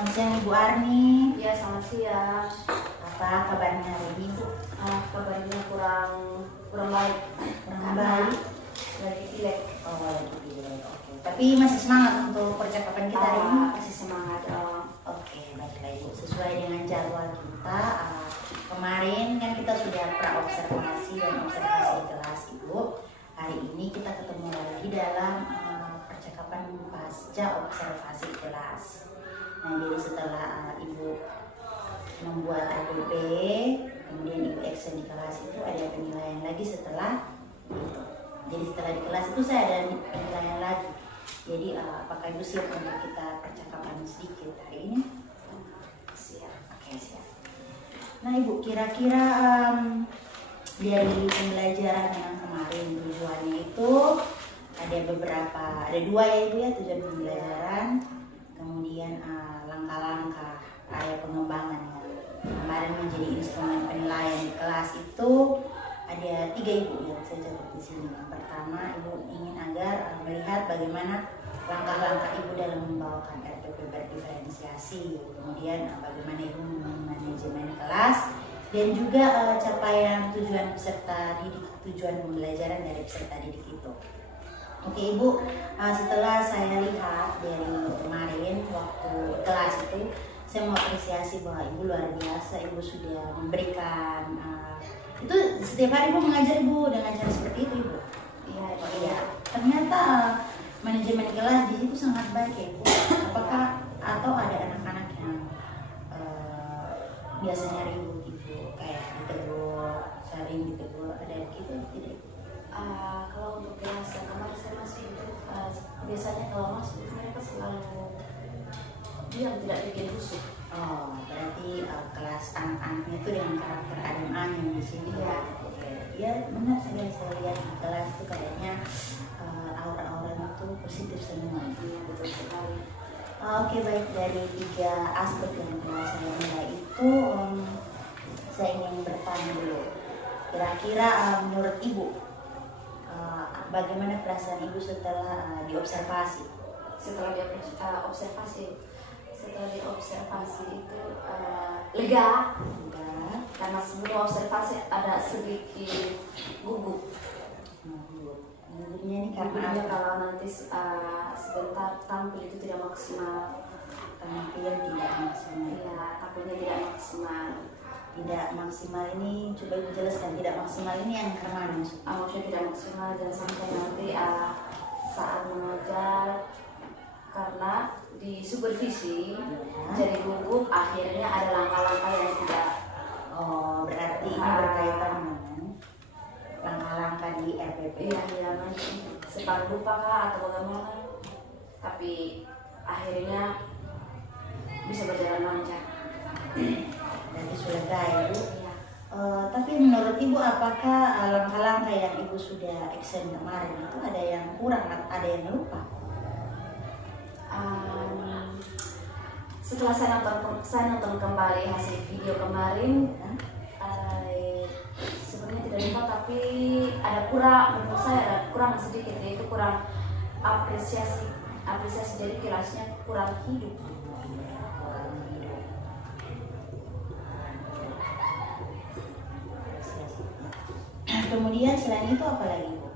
Selamat siang Ibu Arni. Ya, selamat siang. Apa kabarnya hari ini Bu? Kabarnya kurang baik. Kurang baik. Lagi pilek. Oh, lagi pilek. Oke. Tapi masih semangat untuk percakapan kita hari ini? Masih semangat. Oke, baiklah Ibu. Sesuai dengan jadwal kita, kemarin kan kita sudah pra-observasi dan observasi di kelas Ibu. Hari ini kita ketemu lagi dalam percakapan pasca observasi kelas. Nah, jadi setelah Ibu membuat RPP, kemudian Ibu action di kelas itu ada penilaian lagi setelah itu. Jadi setelah di kelas itu saya ada penilaian lagi. Jadi apakah Ibu siap untuk kita percakapan sedikit hari ini? Siap. Oke, siap. Nah Ibu, kira-kira dari pembelajaran yang kemarin tujuannya itu ada dua ya Ibu ya, tujuan pembelajaran, kemudian langkah-langkah area pengembangan yang kemarin menjadi instrumen penilaian di kelas itu ada 3 Ibu yang saya catat di sini. Yang pertama, Ibu ingin agar melihat bagaimana langkah-langkah Ibu dalam membawakan RPP berdiferensiasi, kemudian bagaimana Ibu manajemen kelas, dan juga capaian tujuan peserta didik, tujuan pembelajaran dari peserta didik itu. Oke Ibu, setelah saya lihat dari kemarin waktu kelas itu, saya mau apresiasi bahwa Ibu luar biasa. Ibu sudah memberikan itu setiap hari Ibu mengajar Ibu dengan cara seperti itu Ibu. Iya. Iya. Ternyata manajemen kelas di situ sangat baik ya Ibu. Apakah atau ada anak-anak yang biasanya ribut gitu, kayak ditegur, sering ditegur, ada gitu tidak? Kalau untuk kelas yang kemarin saya masuk itu biasanya kalau masuk itu mereka selalu diam, tidak bikin rusuh. Oh, berarti kelas anak-anaknya itu dengan karakter ADMA yang di sini ya. Oke. Ya benar, saya lihat di kelas itu kayaknya aura-auranya itu positif semua. Iya, betul sekali. Oke, baik, dari 3 aspek yang telah saya nilai itu, saya ingin bertanya dulu. Kira-kira menurut Ibu, bagaimana perasaan Ibu setelah diobservasi? Setelah dia observasi itu lega. Enggak. Karena sebelum observasi ada sedikit gugup. Gugupnya ini karena Karena kalau nanti sebentar tampil itu tidak maksimal. tampil tidak maksimal. Iya, tampilnya tidak maksimal. Tidak maksimal ini, coba Ibu jelaskan, tidak maksimal ini yang kemana maksudnya? Maksudnya tidak maksimal dan sampai nanti saat mengajar, karena di supervisi jadi gugup, akhirnya ada langkah-langkah yang tidak. Oh, berarti ini berkaitan dengan langkah-langkah di RPP. Iya, nanti sepan lupa kah atau bagaimana, tapi akhirnya bisa berjalan lancar. Berarti sudah gaya Ibu. Iya. Tapi menurut Ibu, apakah langkah-langkah yang Ibu sudah action kemarin itu ada yang kurang, ada yang lupa? Setelah saya nonton kembali hasil video kemarin, sebenarnya tidak lupa, tapi ada kurang, menurut saya ada kurang sedikit, yaitu kurang apresiasi dari kelasnya kurang hidup. Kemudian selain itu apa lagi Bu?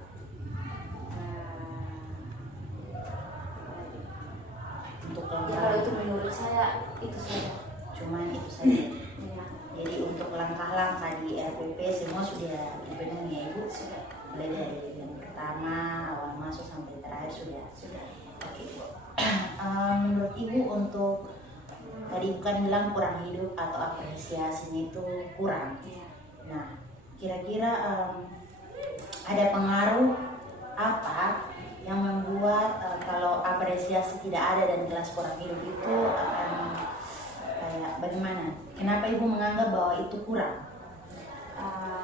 Untuk Ya kalau itu menurut saya itu saja. cuman itu saja. Ya, Jadi untuk langkah-langkah di RPP semua sudah dipenuhi ya Ibu? sudah. Mulai dari yang pertama awal masuk sampai terakhir sudah. Oke Ibu. Menurut Ibu untuk tadi bukan bilang kurang hidup atau apresiasinya itu kurang. Iya. Nah, kira-kira ada pengaruh apa yang membuat kalau apresiasi tidak ada dan kelas kurang hidup itu akan kayak bagaimana? Kenapa Ibu menganggap bahwa itu kurang?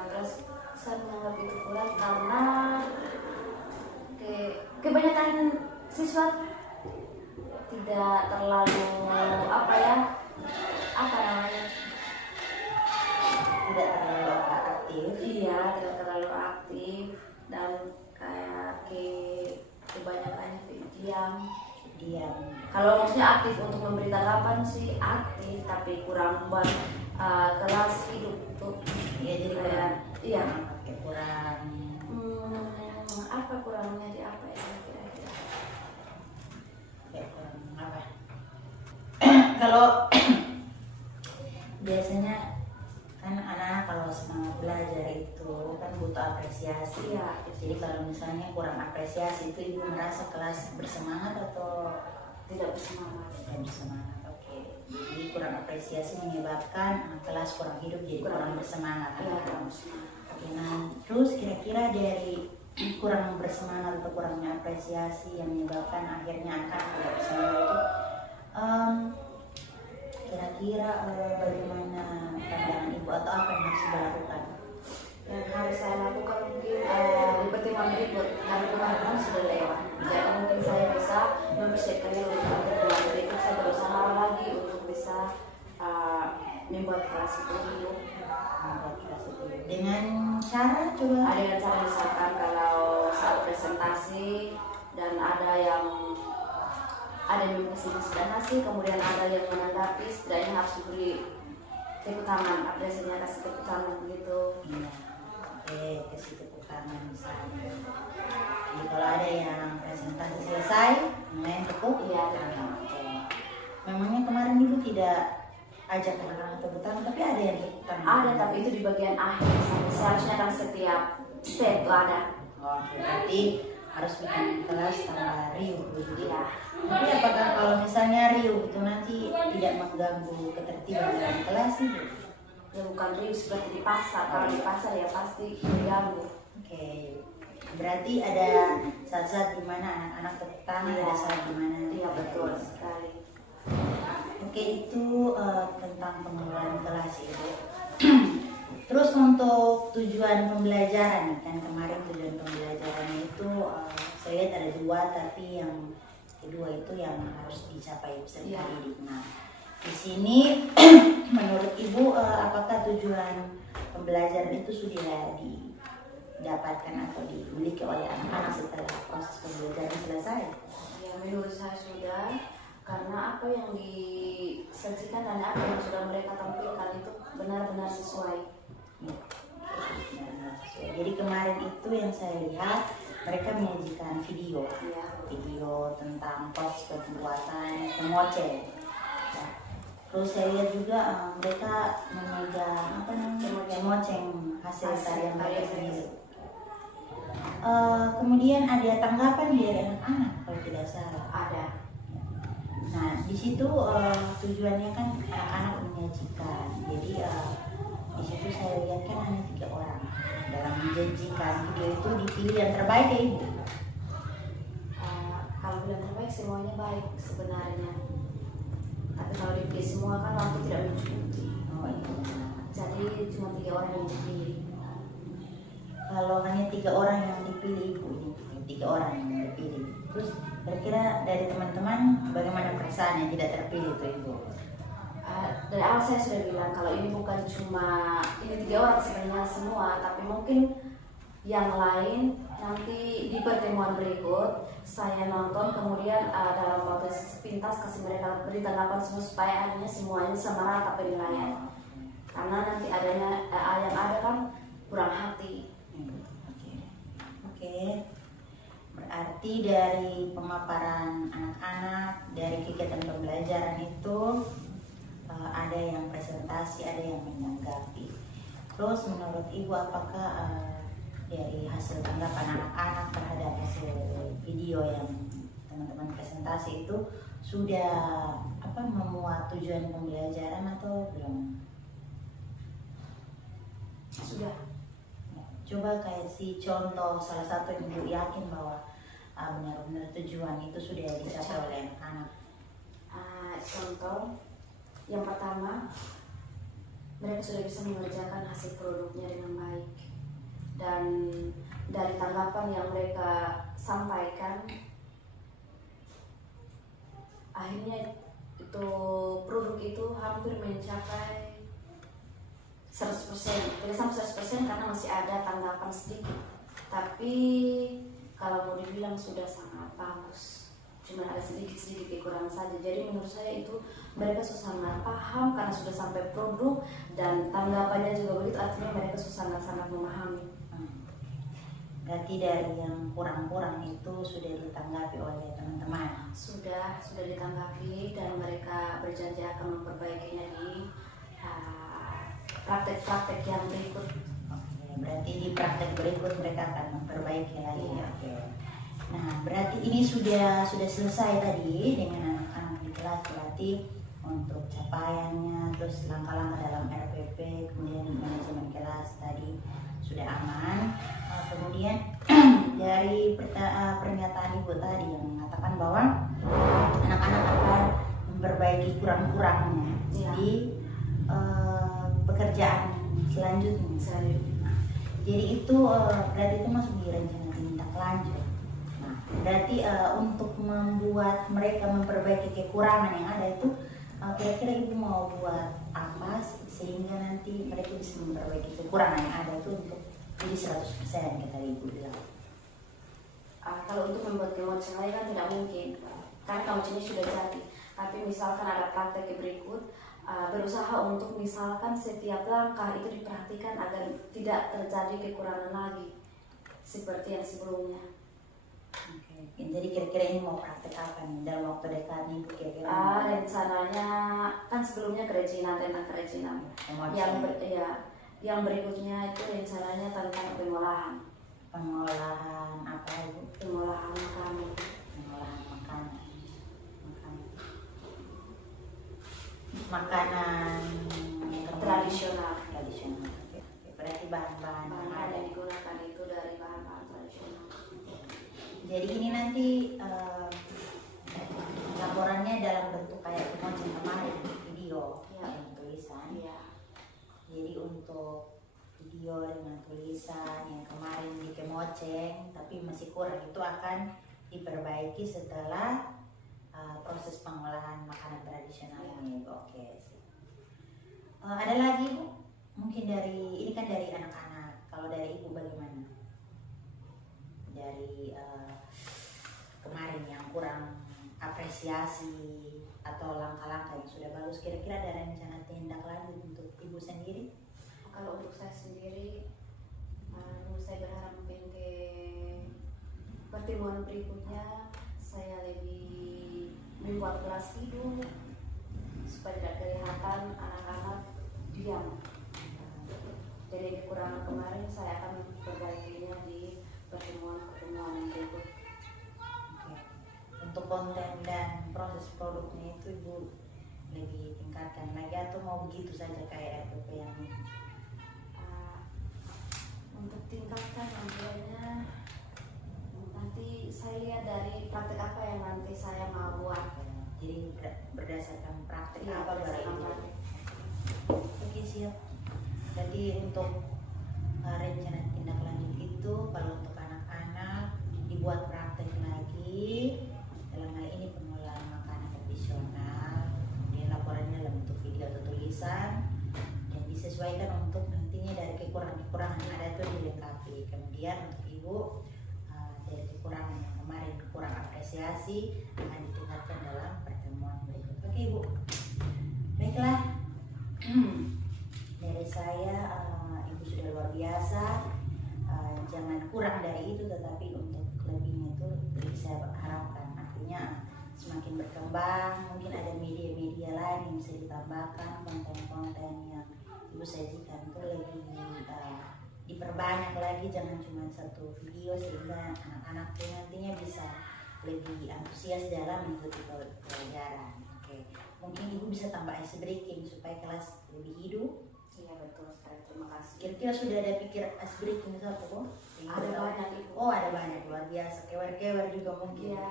Terus saya menganggap itu kurang karena kebanyakan siswa tidak terlalu apa namanya, Tidak terlalu aktif. iya, tidak terlalu aktif dan kayak kebanyakan diam. Diam. Kalau maksudnya aktif untuk memberi tanggapan sih sih aktif tapi kurang buat kelas hidup tuh. Ya jadi Kayak iya. pakai kurang Apa kurangnya di apa ya kira-kira? ya kurang apa? Kalau biasanya kan anak-anak kalau semangat belajar itu kan butuh apresiasi. Iya. Jadi kalau misalnya kurang apresiasi itu ibu merasa kelas bersemangat atau Tidak bersemangat. tidak bersemangat. Oke. Jadi kurang apresiasi menyebabkan kelas kurang hidup jadi kurang bersemangat. Iya, kurang bersemangat. Oke, nah terus kira-kira dari kurang bersemangat atau kurangnya apresiasi yang menyebabkan akhirnya anak tidak bersemangat itu kira-kira bagaimana pandangan ibu atau apa yang harus dilakukan? Yang harus saya lakukan mungkin di pertemuan berikut karena kemarin kan sudah lewat. Jadi mungkin saya bisa mempersiapkannya untuk pertemuan berikut. Saya berusaha lagi untuk bisa membuat kelas itu hidup. Membuat kelas itu dengan cara coba Ada yang cara misalkan kalau saat presentasi dan ada yang kasih nasi, kemudian ada yang menanggapi, setidaknya harus diberi tepuk tangan, apresiasinya kasih tepuk tangan begitu. iya. Oke, kasih tepuk tangan misalnya. Jadi kalau ada yang presentasi selesai, yang lain tepuk Iya, tangan. Oke. Memangnya kemarin ibu tidak ajak anak-anak tepuk tangan, tapi ada yang tepuk tangan. Ada, tapi itu di bagian akhir. Seharusnya kan setiap step itu ada. Oke, berarti harus bikin kelas tambah riuh begitu. Iya. Tapi apakah kalau misalnya riuh itu nanti tidak mengganggu ketertiban dalam kelas itu? Ya bukan riuh seperti di pasar. Kalau di pasar ya pasti mengganggu. Oke, berarti ada saat-saat di mana anak-anak tepuk tangan, Iya. ada saat di mana Iya ada betul riuh. sekali. Oke, itu tentang pengelolaan kelas itu. Terus untuk tujuan pembelajaran nih, kan kemarin tujuan pembelajaran itu saya lihat ada dua, tapi yang kedua itu yang harus dicapai peserta Iya. didik. Nah, di sini menurut ibu apakah tujuan pembelajaran itu sudah didapatkan atau dimiliki oleh anak-anak setelah proses pembelajaran selesai? Ya menurut saya sudah, karena apa yang disajikan dan apa yang sudah mereka tampilkan itu benar-benar sesuai. Ya. Benar-benar sesuai. Jadi kemarin itu yang saya lihat mereka menyajikan video tentang proses pembuatan kemoceng. Ya. Terus saya lihat juga mereka memegang kemoceng hasil karya mereka sendiri. Kemudian ada tanggapan dari anak-anak kalau tidak salah. Ada. Nah di situ tujuannya kan anak-anak menyajikan. Jadi di situ saya lihat kan hanya 3 orang dalam menjanjikan video itu dipilih yang terbaik ya ibu. Kalau bilang terbaik semuanya baik sebenarnya. Tapi kalau dipilih semua kan waktu tidak mencukupi. Oh iya. Jadi cuma 3 orang yang dipilih. Kalau hanya 3 orang yang dipilih ibu ini, 3 orang yang dipilih. Terus kira-kira dari teman-teman bagaimana perasaan yang tidak terpilih itu ibu? Dari awal saya sudah bilang kalau ini bukan cuma ini 3 orang sebenarnya semua, tapi mungkin yang lain nanti di pertemuan berikut saya nonton kemudian dalam waktu sepintas kasih mereka beri tanggapan semua supaya akhirnya semuanya sama rata penilaian. Karena nanti adanya yang ada kan kurang hati. Oke. Berarti dari pemaparan anak-anak dari kegiatan pembelajaran itu ada yang presentasi, ada yang menanggapi. Terus menurut ibu apakah dari hasil tanggapan anak-anak terhadap hasil video yang teman-teman presentasi itu sudah memuat tujuan pembelajaran atau belum? Sudah. Coba kasih contoh salah satu yang ibu yakin bahwa benar-benar tujuan itu sudah dicapai oleh anak-anak. Contoh yang pertama, mereka sudah bisa mengerjakan hasil produknya dengan baik, dan dari tanggapan yang mereka sampaikan akhirnya itu produk itu hampir mencapai 100%, tidak sampai 100% karena masih ada tanggapan sedikit, tapi kalau mau dibilang sudah sangat bagus. cuma ada sedikit-sedikit kekurangan saja. Jadi menurut saya itu mereka sangat paham karena sudah sampai produk dan tanggapannya juga begitu, artinya mereka sangat memahami. Berarti dari yang kurang-kurang itu sudah ditanggapi oleh teman-teman. Sudah ditanggapi dan mereka berjanji akan memperbaikinya di praktek-praktek yang berikut. Oke, berarti di praktek berikut mereka akan memperbaiki lagi. Iya. Oke. Nah, berarti ini sudah selesai tadi dengan anak-anak di kelas, berarti untuk capaiannya, terus langkah-langkah dalam RPP, kemudian manajemen kelas tadi sudah aman. Kemudian dari pernyataan Ibu tadi yang mengatakan bahwa anak-anak akan memperbaiki kurang-kurangnya di pekerjaan selanjutnya. Jadi itu berarti itu masuk di rencana tindak lanjut. Nah, berarti untuk membuat mereka memperbaiki kekurangan yang ada itu, kira-kira Ibu mau buat apa sehingga nanti mereka bisa memperbaiki kekurangan yang ada itu untuk jadi 100% kata Ibu bilang. Kalau untuk membuat kemotion lagi kan tidak mungkin, karena kemotionnya sudah jadi. Tapi misalkan ada praktek berikut, berusaha untuk misalkan setiap langkah itu diperhatikan agar tidak terjadi kekurangan lagi seperti yang sebelumnya. Oke. Jadi kira-kira ini mau praktek apa nih dalam waktu dekat nih kira-kira? Rencananya kan sebelumnya tentang kerajinan. Yang berikutnya itu rencananya tentang pengolahan. Pengolahan apa Ibu? Pengolahan makanan. Pengolahan makanan Tradisional. Oke. Berarti bahan-bahan Yang digunakan itu dari bahan-bahan tradisional. Jadi ini nanti laporannya dalam bentuk kayak kemarin kemarin video dengan tulisan. Iya. Jadi untuk video dengan tulisan yang kemarin di Kemoceng tapi masih kurang itu akan diperbaiki setelah proses pengolahan makanan tradisional ini. Oke. Ada lagi Bu? Mungkin ini kan dari anak-anak. Kalau dari Ibu bagaimana? Dari kemarin yang kurang apresiasi atau langkah-langkah yang sudah bagus, kira-kira ada rencana tindak lanjut untuk Ibu sendiri? Kalau untuk saya sendiri, saya berharap mungkin ke pertemuan berikutnya saya lebih membuat kelas tidur supaya tidak kelihatan anak-anak diam. Jadi kekurangan kemarin saya akan memperbaikinya di pertemuan yang berikut. Untuk konten dan proses produknya itu Ibu lebih tingkatkan lagi atau mau begitu saja kayak RPP yang ini? Untuk tingkatkan nantinya nanti saya lihat dari praktek apa yang nanti saya mau buat. Jadi berdasarkan praktek Ya, apa berdasarkan baru praktek. Oke, siap. Jadi untuk rencana tindak lanjut itu kalau untuk anak-anak dibuat praktek lagi dalam hal ini pengolahan makanan tradisional, kemudian laporannya dalam bentuk video atau tulisan dan disesuaikan untuk nantinya dari kekurangan yang ada itu dilengkapi. Kemudian untuk Ibu dari kekurangan yang kemarin kurang apresiasi akan ditingkatkan dalam pertemuan berikut. Oke Ibu, baiklah. Dari saya Ibu sudah luar biasa. Jangan kurang dari itu, tetapi untuk lebihnya itu lebih saya harapkan. Artinya semakin berkembang, mungkin ada media-media lain yang bisa ditambahkan, konten-konten yang Ibu sajikan itu lebih diperbanyak lagi, jangan cuma satu video sehingga anak-anak itu nantinya bisa lebih antusias dalam mengikuti pelajaran. Oke. Mungkin Ibu bisa tambah ice breaking supaya kelas lebih hidup. Iya betul sekali, terima kasih. Kira-kira sudah ada pikir ice breaking itu apa kok? Ada banyak Ibu. Oh ada banyak, luar biasa. Kewer-kewer juga mungkin. Iya.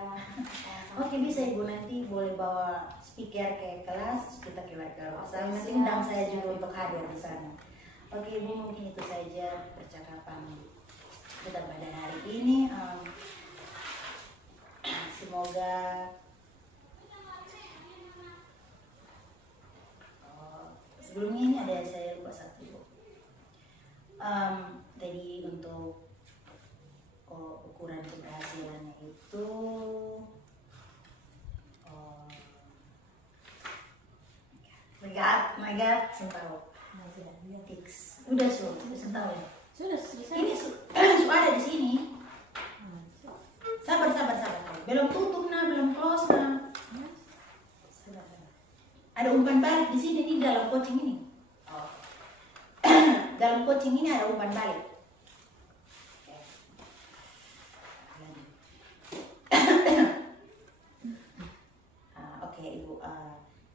Oke, bisa Ibu, nanti boleh bawa speaker ke kelas, kita kewer-kewer bersama. Nanti Siap, undang saya siap. juga untuk hadir di sana. Oke Ibu, mungkin itu saja percakapan kita pada hari ini. Semoga sebelumnya ini ada saya lupa satu Bu. Tadi untuk ukuran keberhasilannya itu my God, sentahu. Fix. Udah sentahu ya. Sudah selesai. Ini ada di sini. Sabar. Belum tutup nah, belum close nah. Ada umpan balik di sini nih dalam coaching ini. Dalam coaching ini ada umpan balik. Oke, Ibu.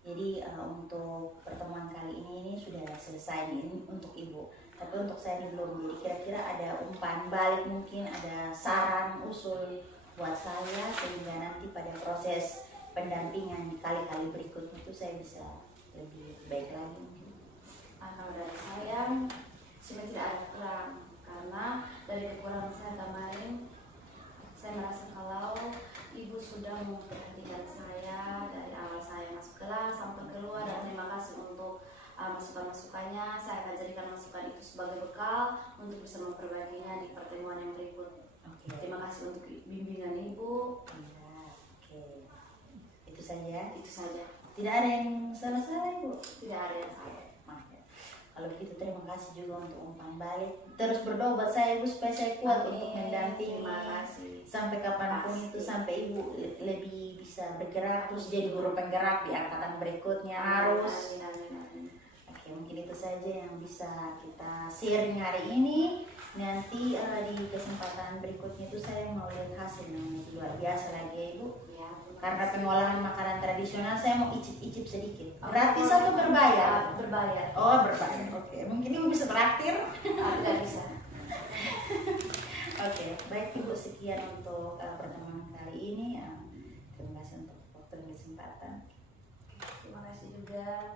Jadi untuk pertemuan kali ini sudah selesai nih untuk Ibu. Tapi untuk saya ini belum. Jadi kira-kira ada umpan balik, mungkin ada saran, usul buat saya sehingga nanti pada proses pendampingan di kali-kali berikutnya itu saya bisa lebih baik lagi mungkin. Kalau dari saya sebenarnya tidak ada kurang, karena dari kekurangan saya kemarin saya merasa kalau ibu sudah memperhatikan saya dari awal saya masuk kelas sampai keluar, dan terima kasih untuk masukan-masukannya. Saya akan jadikan masukan itu sebagai bekal untuk bisa memperbaikinya di pertemuan yang berikut. Terima kasih untuk bimbingan ibu. Oke. Itu saja. Itu saja. Tidak ada yang salah-salah, Ibu. Tidak ada yang salah. Kalau begitu terima kasih juga untuk umpan balik. Terus berdoa buat saya, Ibu, supaya saya kuat untuk mendampingi. Terima kasih. Sampai kapanpun itu, sampai Ibu lebih bisa bergerak terus jadi guru penggerak di angkatan berikutnya harus. Amin. Oke, mungkin itu saja yang bisa kita sharing hari ini. Nanti di kesempatan berikutnya itu saya mau lihat hasil yang luar biasa lagi ya, Ibu. Ya, Karena pengolahan makanan tradisional saya mau icip-icip sedikit. Gratis atau berbayar? Berbayar. Oh, berbayar. Oke, mungkin Ibu bisa traktir. Tidak bisa. Oke, baik Ibu, sekian untuk pertemuan kali ini. Terima kasih untuk waktu dan kesempatan. Terima kasih juga.